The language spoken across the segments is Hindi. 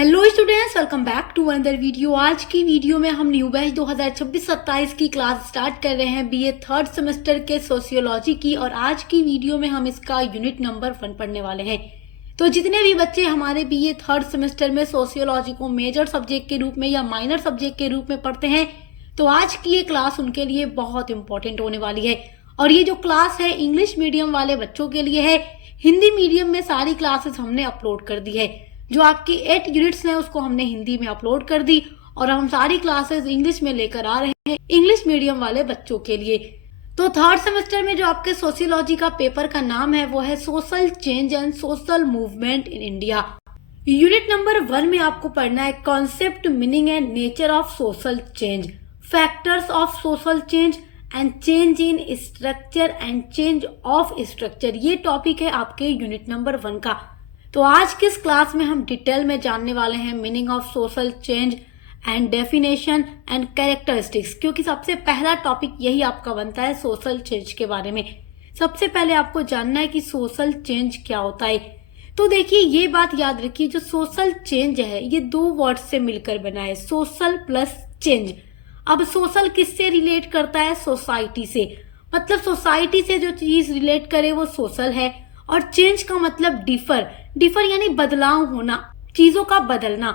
Hello students, welcome back to another video. आज की वीडियो में हम न्यू बैच 2026-27 की क्लास स्टार्ट कर रहे हैं बीए थर्ड सेमेस्टर के सोशियोलॉजी की। और आज की वीडियो में हम इसका यूनिट नंबर 1 पढ़ने वाले हैं। तो जितने भी बच्चे हमारे बीए थर्ड सेमेस्टर में सोशियोलॉजी को मेजर सब्जेक्ट के रूप में या माइनर सब्जेक्ट के रूप में पढ़ते हैं, तो आज की ये क्लास उनके लिए बहुत इंपॉर्टेंट होने वाली है। और ये जो क्लास है इंग्लिश मीडियम वाले बच्चों के लिए है। हिंदी मीडियम में सारी क्लासेस हमने अपलोड कर दी है। जो आपकी 8 यूनिट्स हैं उसको हमने हिंदी में अपलोड कर दी और हम सारी क्लासेस इंग्लिश में लेकर आ रहे हैं इंग्लिश मीडियम वाले बच्चों के लिए। तो थर्ड सेमेस्टर में जो आपके सोशियोलॉजी का पेपर का नाम है वो है social change and social movement in India. Unit number 1 में आपको पढ़ना है concept, meaning and nature of social change, factors of social change and change in structure and change of structure. ये टॉपिक है आपके यूनिट नंबर 1 का। तो आज किस क्लास में हम डिटेल में जानने वाले हैं meaning of social change and definition and characteristics, क्योंकि सबसे पहला टॉपिक यही आपका बनता है सोशल चेंज के बारे में। सबसे पहले आपको जानना है कि सोशल चेंज क्या होता है। तो देखिए, ये बात याद रखिए, जो सोशल चेंज है ये 2 वर्ड से मिलकर बना है, सोशल प्लस चेंज। अब सोशल किससे रिलेट करता है? सोसाइटी से। मतलब सोसाइटी से जो चीज रिलेट करे वो सोशल है। और चेंज का मतलब डिफर यानी बदलाव होना, चीजों का बदलना।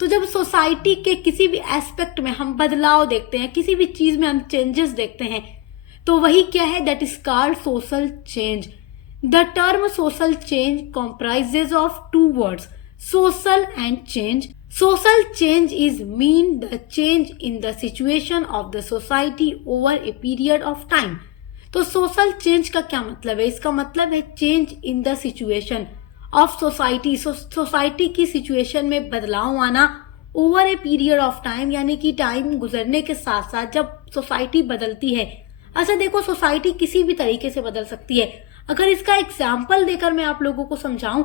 तो जब सोसाइटी के किसी भी एस्पेक्ट में हम बदलाव देखते हैं, किसी भी चीज में हम चेंजेस देखते हैं, तो वही क्या है? That is called social change. The term social change comprises of 2 words, social and change. Social change is mean the change in the situation of the society over a period of time. तो सोशल चेंज का क्या मतलब है? इसका मतलब है change in the situation of society, society की सिचुएशन में बदलाव आना over a period of time, यानी कि टाइम गुजरने के साथ साथ जब सोसाइटी बदलती है। अच्छा देखो, सोसाइटी किसी भी तरीके से बदल सकती है। अगर इसका एग्जाम्पल देकर मैं आप लोगों को समझाऊं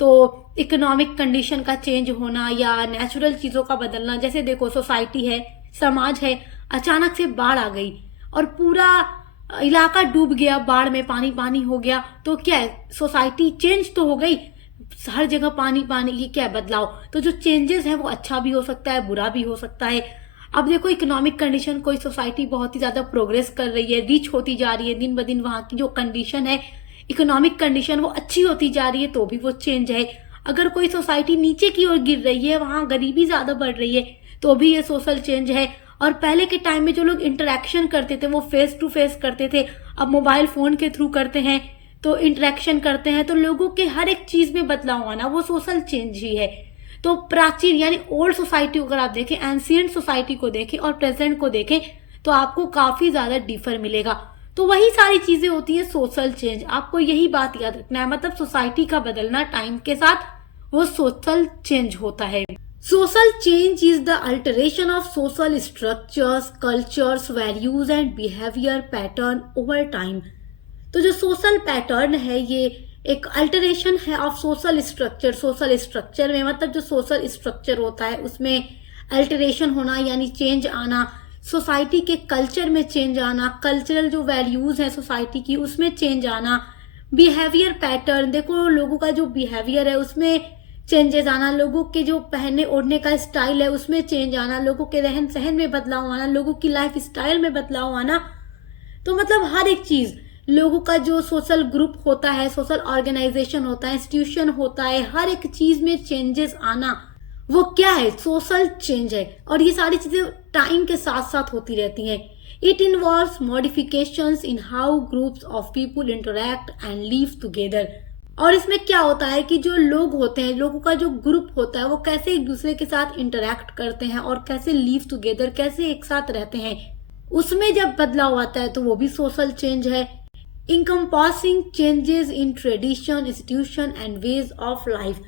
तो इकोनॉमिक कंडीशन का चेंज होना या नेचुरल चीजों का बदलना। जैसे देखो, सोसाइटी है, समाज है, अचानक से बाढ़ आ गई और पूरा इलाका डूब गया, बाढ़ में पानी पानी हो गया, तो क्या है? सोसाइटी चेंज तो हो गई, हर जगह पानी पानी, ये क्या बदलाव। तो जो चेंजेस है वो अच्छा भी हो सकता है, बुरा भी हो सकता है। अब देखो, इकोनॉमिक कंडीशन, कोई सोसाइटी बहुत ही ज्यादा प्रोग्रेस कर रही है, रिच होती जा रही है, दिन ब दिन वहां की जो कंडीशन है, इकोनॉमिक कंडीशन वो अच्छी होती जा रही है, तो भी वो चेंज है। अगर कोई सोसाइटी नीचे की ओर गिर रही है, वहां गरीबी ज्यादा बढ़ रही है, तो भी ये सोशल चेंज है। और पहले के टाइम में जो लोग इंटरेक्शन करते थे वो फेस टू फेस करते थे, अब मोबाइल फोन के थ्रू करते हैं, तो इंटरेक्शन करते हैं, तो लोगों के हर एक चीज में बदलाव आना वो सोशल चेंज ही है। तो प्राचीन यानी ओल्ड सोसाइटी अगर आप देखें, एंशिएंट सोसाइटी को देखें और प्रेजेंट को देखें, तो आपको काफी ज्यादा डिफर मिलेगा। तो वही सारी चीजें होती है सोशल चेंज। आपको यही बात याद रखना है, मतलब सोसाइटी का बदलना टाइम के साथ वो सोशल चेंज होता है। Social change is the alteration of social structures, cultures, values and behavior pattern over time। तो जो सोशल पैटर्न है ये एक अल्टरेशन है of social structure. Social structure में मतलब जो सोशल स्ट्रक्चर होता है उसमें अल्टरेशन होना यानी चेंज आना, सोसाइटी के कल्चर में चेंज आना, कल्चरल जो वैल्यूज है सोसाइटी की उसमें चेंज आना, बिहेवियर पैटर्न, देखो लोगों का जो बिहेवियर है उसमें चेंजेस आना, लोगों के जो पहनने ओढ़ने का स्टाइल है उसमें चेंज आना, लोगों के रहन सहन में बदलाव आना, लोगों की लाइफ स्टाइल में बदलाव आना। तो मतलब हर एक चीज, लोगों का जो सोशल ग्रुप होता है, सोशल ऑर्गेनाइजेशन होता है, इंस्टीट्यूशन होता है, हर एक चीज में चेंजेस आना वो क्या है? सोशल चेंज है। और ये सारी चीजें टाइम के साथ साथ होती रहती हैं। It involves modifications in how groups of people interact and live together. और इसमें क्या होता है कि जो लोग होते हैं, लोगों का जो ग्रुप होता है वो कैसे एक दूसरे के साथ इंटरैक्ट करते हैं और कैसे लिव टुगेदर, कैसे एक साथ रहते हैं, उसमें जब बदलाव आता है तो वो भी सोशल चेंज है। Encompassing changes in tradition, institution and ways of life.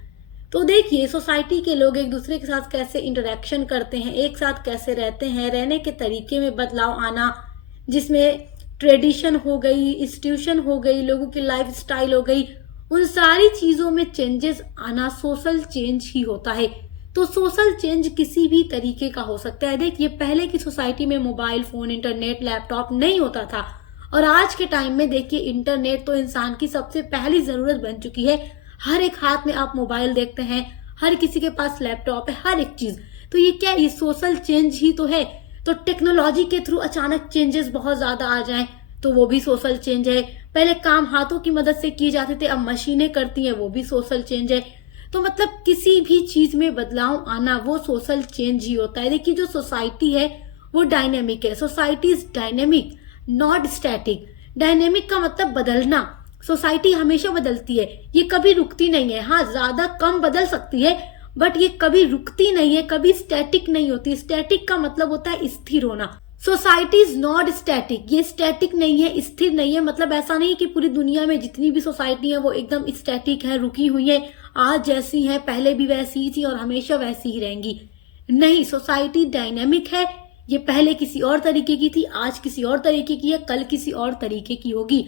तो देखिए, सोसाइटी के लोग एक दूसरे के साथ कैसे इंटरेक्शन करते हैं, एक साथ कैसे रहते हैं, रहने के तरीके में बदलाव आना, जिसमें ट्रेडिशन हो गई, इंस्टीट्यूशन हो गई, लोगों की लाइफ स्टाइल हो गई, उन सारी चीजों में चेंजेस आना सोशल चेंज ही होता है। तो सोशल चेंज किसी भी तरीके का हो सकता है। देखिए, पहले की सोसाइटी में मोबाइल फोन, इंटरनेट, लैपटॉप नहीं होता था, और आज के टाइम में देखिए इंटरनेट तो इंसान की सबसे पहली जरूरत बन चुकी है। हर एक हाथ में आप मोबाइल देखते हैं, हर किसी के पास लैपटॉप है, हर एक चीज। तो ये क्या, ये सोशल चेंज ही तो है। तो टेक्नोलॉजी के थ्रू अचानक चेंजेस बहुत ज्यादा आ जाएं तो वो भी सोशल चेंज है। पहले काम हाथों की मदद से किए जाते थे, अब मशीनें करती हैं, वो भी सोशल चेंज है। तो मतलब किसी भी चीज में बदलाव आना वो सोशल चेंज ही होता है। देखिए जो सोसाइटी है वो डायनेमिक है। Society is dynamic not static. Dynamic का मतलब बदलना। सोसाइटी हमेशा बदलती है, ये कभी रुकती नहीं है। हाँ, ज्यादा कम बदल सकती है बट ये कभी रुकती नहीं है, कभी स्टैटिक नहीं होती। स्टैटिक का मतलब होता है स्थिर होना। सोसाइटी इज नॉट स्टैटिक, ये स्टैटिक नहीं है, स्थिर नहीं है। मतलब ऐसा नहीं कि पूरी दुनिया में जितनी भी सोसाइटी है वो एकदम स्टैटिक है, रुकी हुई है, आज जैसी है पहले भी वैसी ही थी और हमेशा वैसी ही रहेंगी। नहीं, सोसाइटी डायनेमिक है। ये पहले किसी और तरीके की थी, आज किसी और तरीके की है, कल किसी और तरीके की होगी।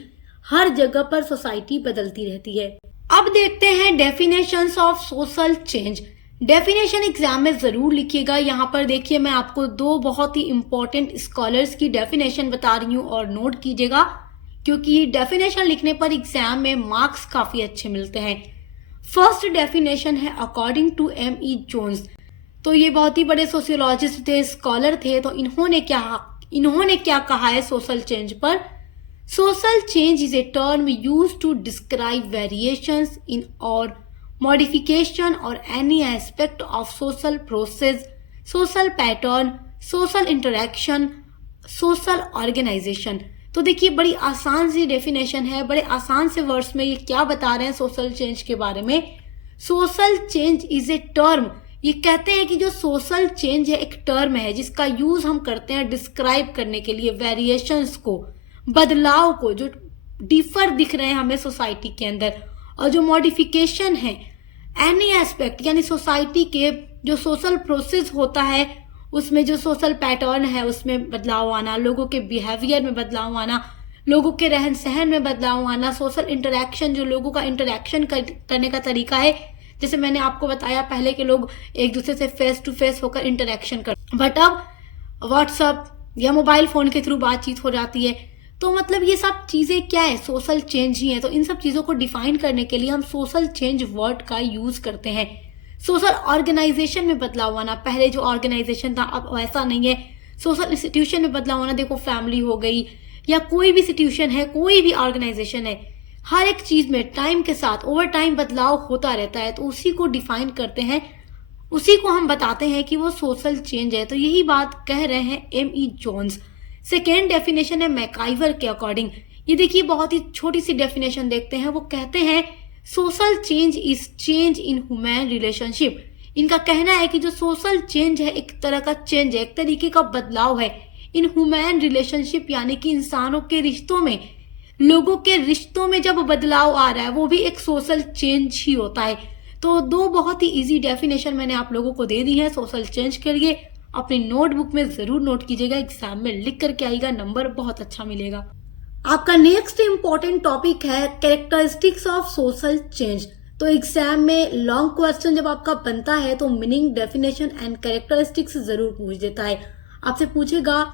हर जगह पर सोसाइटी बदलती रहती है। अब देखते हैं definitions of social change. Definition exam में जरूर लिखिएगा। यहाँ पर देखिए मैं आपको दो बहुत ही इंपॉर्टेंट स्कॉलर्स की डेफिनेशन बता रही हूँ और नोट कीजिएगा, क्योंकि डेफिनेशन लिखने पर एग्जाम में मार्क्स काफी अच्छे मिलते हैं। फर्स्ट डेफिनेशन है अकॉर्डिंग टू M.E. जोन्स। तो ये बहुत ही बड़े सोशियोलॉजिस्ट थे, स्कॉलर थे। तो इन्होंने क्या कहा है सोशल चेंज पर? Social change is a term used to describe variations in और modification or any aspect of social process, social pattern, social interaction, social organization। तो देखिए बड़ी आसान सी डेफिनेशन है, बड़े आसान से वर्ड्स में ये क्या बता रहे हैं सोशल चेंज के बारे में। Social change is a term, ये कहते हैं कि जो सोशल चेंज है एक टर्म है जिसका यूज हम करते हैं डिस्क्राइब करने के लिए वेरिएशंस को, बदलाव को, जो डिफर दिख रहे हैं हमें सोसाइटी के अंदर। और जो मॉडिफिकेशन है एनी एस्पेक्ट, यानी सोसाइटी के जो सोशल प्रोसेस होता है उसमें जो सोशल पैटर्न है उसमें बदलाव आना, लोगों के बिहेवियर में बदलाव आना, लोगों के रहन सहन में बदलाव आना, सोशल इंटरेक्शन, जो लोगों का इंटरेक्शन करने का तरीका है। जैसे मैंने आपको बताया पहले के लोग एक दूसरे से फेस टू फेस होकर इंटरेक्शन करते, बट अब व्हाट्सअप या मोबाइल फोन के थ्रू बातचीत हो जाती है। तो मतलब ये सब चीजें क्या है, सोशल चेंज ही है। तो इन सब चीजों को डिफाइन करने के लिए हम सोशल चेंज वर्ड का यूज करते हैं। सोशल ऑर्गेनाइजेशन में बदलाव आना, पहले जो ऑर्गेनाइजेशन था अब वैसा नहीं है। सोशल इंस्टीट्यूशन में बदलाव आना, देखो फैमिली हो गई या कोई भी इंस्टीट्यूशन है, कोई भी ऑर्गेनाइजेशन है, हर एक चीज में टाइम के साथ ओवर टाइम बदलाव होता रहता है। तो उसी को डिफाइन करते हैं, उसी को हम बताते हैं कि वो सोशल चेंज है। तो यही बात कह रहे हैं M.E. जोन्स। सेकेंड डेफिनेशन है मैकाइवर के अकॉर्डिंग। ये देखिए बहुत ही छोटी सी डेफिनेशन देखते हैं। वो कहते हैं social change is change in human relationship. इनका कहना है कि जो सोशल चेंज है एक तरह का चेंज है, एक तरीके का बदलाव है इन ह्यूमन रिलेशनशिप, यानी कि इंसानों के रिश्तों में, लोगों के रिश्तों में जब बदलाव आ रहा है वो भी एक सोशल चेंज ही होता है। तो दो बहुत ही इजी डेफिनेशन मैंने आप लोगों को दे दी है सोशल चेंज के लिए। अपनी नोटबुक में जरूर नोट कीजिएगा, एग्जाम में लिख करके आएगा, नंबर बहुत अच्छा मिलेगा। आपका नेक्स्ट इंपॉर्टेंट टॉपिक है कैरेक्टरिस्टिक्स ऑफ सोशल चेंज। तो एग्जाम में लॉन्ग क्वेश्चन जब आपका बनता है तो मीनिंग, डेफिनेशन एंड कैरेक्टरिस्टिक्स जरूर पूछ देता है। आपसे पूछेगा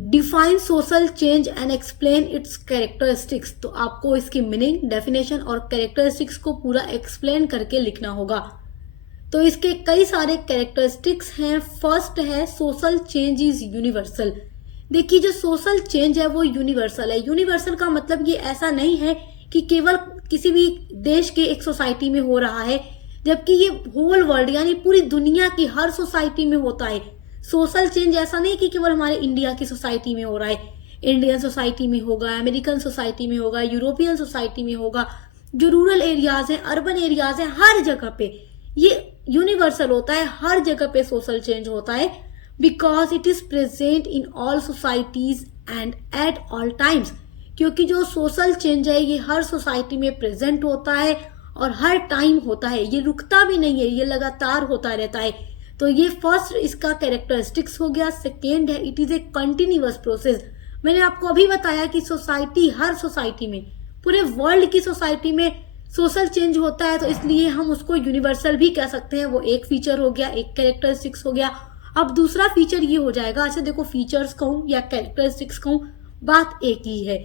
define social change and explain it's characteristics. तो आपको इसकी मीनिंग, डेफिनेशन और कैरेक्टरिस्टिक्स को पूरा एक्सप्लेन करके लिखना होगा। तो इसके कई सारे कैरेक्टरिस्टिक्स हैं। फर्स्ट है सोशल चेंज इज यूनिवर्सल। देखिए जो सोशल चेंज है वो यूनिवर्सल है। यूनिवर्सल का मतलब ये ऐसा नहीं है कि केवल किसी भी देश के एक सोसाइटी में हो रहा है, जबकि ये होल वर्ल्ड यानी पूरी दुनिया की हर सोसाइटी में होता है। सोशल चेंज ऐसा नहीं कि केवल हमारे इंडिया की सोसाइटी में हो रहा है, इंडियन सोसाइटी में होगा, अमेरिकन सोसाइटी में होगा, यूरोपियन सोसाइटी में होगा, जो रूरल एरियाज हैं, अर्बन एरियाज हैं, हर जगह पे ये यूनिवर्सल होता है। हर जगह पे सोशल चेंज होता है because it is present in all societies and at all times. क्योंकि जो सोशल चेंज है ये हर सोसाइटी में प्रेजेंट होता है और हर टाइम होता है, ये रुकता भी नहीं है, ये लगातार होता रहता है। तो ये फर्स्ट इसका कैरेक्टरिस्टिक्स हो गया। सेकेंड है it is a continuous process. मैंने आपको अभी बताया कि सोसाइटी, हर सोसाइटी में, पूरे वर्ल्ड की सोसाइटी में सोशल चेंज होता है, तो इसलिए हम उसको यूनिवर्सल भी कह सकते हैं। वो एक फीचर हो गया, एक कैरेक्टरिस्टिक्स हो गया। अब दूसरा फीचर ये हो जाएगा, अच्छा देखो फीचर्स कहूँ या कैरेक्टरिस्टिक्स कहूँ, बात एक ही है।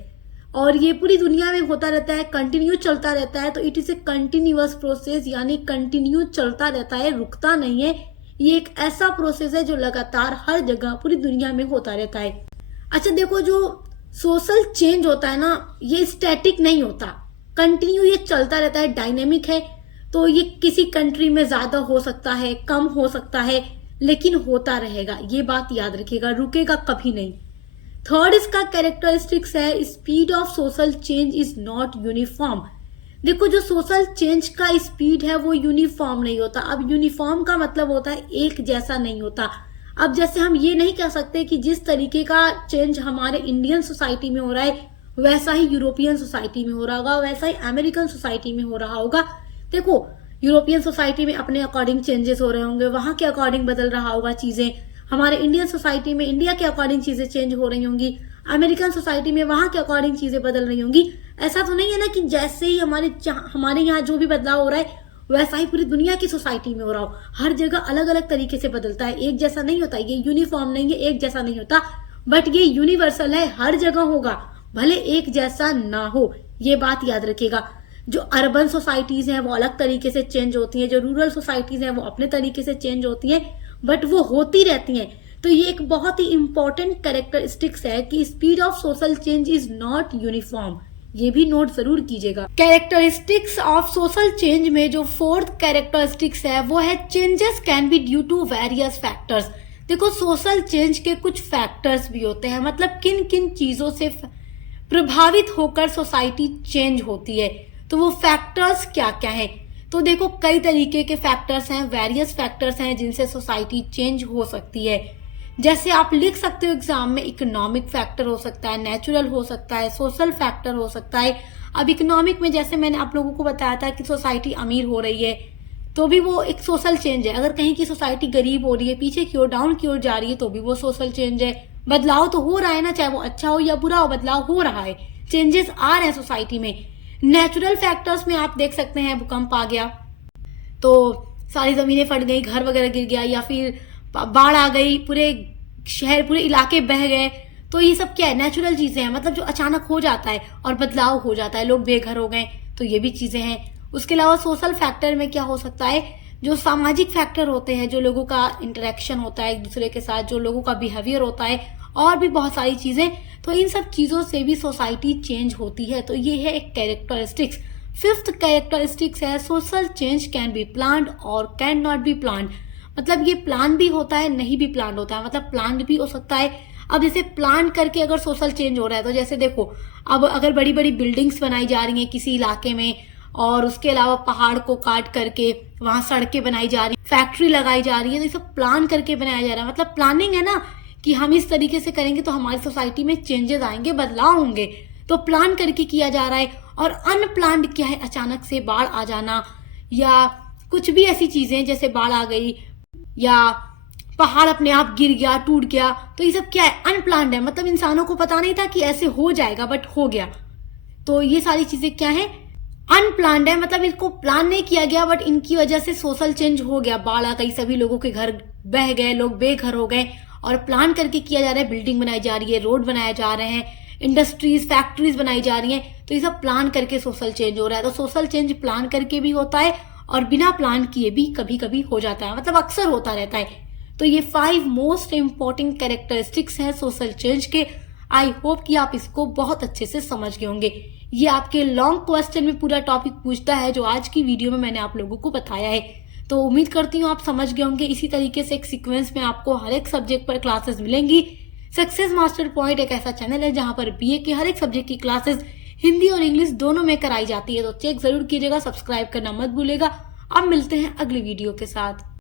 और ये पूरी दुनिया में होता रहता है, कंटिन्यू चलता रहता है। तो it is a continuous process, यानी कंटिन्यू चलता रहता है, रुकता नहीं है। ये एक ऐसा प्रोसेस है जो लगातार हर जगह पूरी दुनिया में होता रहता है। अच्छा देखो, जो सोशल चेंज होता है ना, ये स्टैटिक नहीं होता, कंटिन्यू ये चलता रहता है, डायनेमिक है। तो ये किसी कंट्री में ज्यादा हो सकता है, कम हो सकता है, लेकिन होता रहेगा। ये बात याद रखिएगा, रुकेगा कभी नहीं। थर्ड इसका कैरेक्टरिस्टिक्स है, speed of social change is not uniform. देखो, जो सोशल चेंज का स्पीड है वो यूनिफॉर्म नहीं होता। अब यूनिफॉर्म का मतलब होता है एक जैसा नहीं होता। अब जैसे हम ये नहीं कह सकते कि जिस तरीके का चेंज हमारे इंडियन सोसाइटी में हो रहा है वैसा ही यूरोपियन सोसाइटी में हो रहा होगा, वैसा ही अमेरिकन सोसाइटी में हो रहा होगा। देखो, यूरोपियन सोसाइटी में अपने अकॉर्डिंग चेंजेस हो रहे होंगे, वहां के अकॉर्डिंग बदल रहा होगा चीजें। हमारे इंडियन सोसाइटी में इंडिया के अकॉर्डिंग चीजें चेंज हो रही होंगी, अमेरिकन सोसाइटी में वहां के अकॉर्डिंग चीजें बदल रही होंगी। ऐसा तो नहीं है ना कि जैसे ही हमारे यहाँ जो भी बदलाव हो रहा है वैसा ही पूरी दुनिया की सोसाइटी में हो रहा हो। हर जगह अलग अलग तरीके से बदलता है, एक जैसा नहीं होता। ये यूनिफॉर्म नहीं है, एक जैसा नहीं होता, बट ये यूनिवर्सल है, हर जगह होगा, भले एक जैसा ना हो। ये बात याद रखिएगा। जो अर्बन सोसाइटीज हैं वो अलग तरीके से चेंज होती हैं, जो रूरल सोसाइटीज हैं वो अपने तरीके से चेंज होती हैं, बट वो होती रहती हैं। तो ये एक बहुत ही इंपॉर्टेंट कैरेक्टरिस्टिक्स है कि speed of social change is not uniform. ये भी नोट जरूर कीजिएगा। कैरेक्टरिस्टिक्स ऑफ सोशल चेंज में जो फोर्थ कैरेक्टरिस्टिक्स है वो है changes can be due to various factors. देखो, सोशल चेंज के कुछ फैक्टर्स भी होते हैं, मतलब किन किन चीजों से प्रभावित होकर सोसाइटी चेंज होती है। तो वो फैक्टर्स क्या क्या हैं? तो देखो, कई तरीके के फैक्टर्स हैं, वेरियस फैक्टर्स हैं जिनसे सोसाइटी चेंज हो सकती है। जैसे आप लिख सकते हो एग्जाम में, इकोनॉमिक फैक्टर हो सकता है, नेचुरल हो सकता है, सोशल फैक्टर हो सकता है। अब इकोनॉमिक में जैसे मैंने आप लोगों को बताया था कि सोसाइटी अमीर हो रही है, तो भी वो एक सोशल चेंज है। अगर कहीं की सोसाइटी गरीब हो रही है, पीछे की ओर, डाउन की ओर जा रही है, तो भी वो सोशल चेंज है। बदलाव तो हो रहा है ना, चाहे वो अच्छा हो या बुरा हो, बदलाव हो रहा है, चेंजेस आ रहे हैं सोसाइटी में। नेचुरल फैक्टर्स में आप देख सकते हैं, भूकंप आ गया तो सारी जमीनें फट गई, घर वगैरह गिर गया, या फिर बाढ़ आ गई, पूरे शहर, पूरे इलाके बह गए। तो ये सब क्या है? नेचुरल चीजें हैं, मतलब जो अचानक हो जाता है और बदलाव हो जाता है, लोग बेघर हो गए, तो ये भी चीजें हैं। उसके अलावा सोशल फैक्टर में क्या हो सकता है? जो सामाजिक फैक्टर होते हैं, जो लोगों का इंटरेक्शन होता है एक दूसरे के साथ, जो लोगों का बिहेवियर होता है, और भी बहुत सारी चीजें। तो इन सब चीजों से भी सोसाइटी चेंज होती है। तो ये है एक कैरेक्टरिस्टिक्स। फिफ्थ कैरेक्टरिस्टिक्स है social change can be planned और कैन नॉट बी प्लान्ड। मतलब ये प्लान भी होता है, नहीं भी प्लान होता है, मतलब प्लान भी हो सकता है। अब जैसे प्लान करके अगर सोशल चेंज हो रहा है, तो जैसे देखो, अब अगर बड़ी बड़ी बिल्डिंग्स बनाई जा रही हैं किसी इलाके में, और उसके अलावा पहाड़ को काट करके वहां सड़कें बनाई जा रही, फैक्ट्री लगाई जा रही है, तो ये सब प्लान करके बनाया जा रहा है। मतलब प्लानिंग है ना, कि हम इस तरीके से करेंगे तो हमारी सोसाइटी में चेंजेस आएंगे, बदलाव होंगे, तो प्लान करके किया जा रहा है। और अनप्लान्ड क्या है? अचानक से बाढ़ आ जाना, या कुछ भी ऐसी चीजें, जैसे बाढ़ आ गई या पहाड़ अपने आप गिर गया, टूट गया, तो ये सब क्या है? अनप्लान्ड है। मतलब इंसानों को पता नहीं था कि ऐसे हो जाएगा, बट हो गया। तो ये सारी चीजें क्या है? अनप्लान्ड है। मतलब इसको प्लान नहीं किया गया, बट इनकी वजह से सोशल चेंज हो गया। बाढ़ आ गई, सभी लोगों के घर बह गए, लोग बेघर हो गए, और प्लान करके किया जा रहा है, बिल्डिंग बनाई जा रही है, रोड बनाए जा रहे हैं, इंडस्ट्रीज, फैक्ट्रीज बनाई जा रही हैं। तो ये सब प्लान करके सोशल चेंज हो रहा है। तो सोशल चेंज प्लान करके भी होता है और बिना प्लान किए भी कभी कभी हो जाता है, मतलब अक्सर होता रहता है। तो ये 5 मोस्ट इंपॉर्टेंट कैरेक्टरिस्टिक्स हैं सोशल चेंज के। आई होप कि आप इसको बहुत अच्छे से समझ गए होंगे। ये आपके लॉन्ग क्वेश्चन में पूरा टॉपिक पूछता है, जो आज की वीडियो में मैंने आप लोगों को बताया है। तो उम्मीद करती हूँ आप समझ गए होंगे। इसी तरीके से एक सीक्वेंस में आपको हर एक सब्जेक्ट पर क्लासेस मिलेंगी। सक्सेस मास्टर पॉइंट एक ऐसा चैनल है जहां पर बीए के हर एक सब्जेक्ट की क्लासेस हिंदी और इंग्लिश दोनों में कराई जाती है। तो चेक जरूर कीजिएगा, सब्सक्राइब करना मत भूलिएगा। अब मिलते हैं अगली वीडियो के साथ।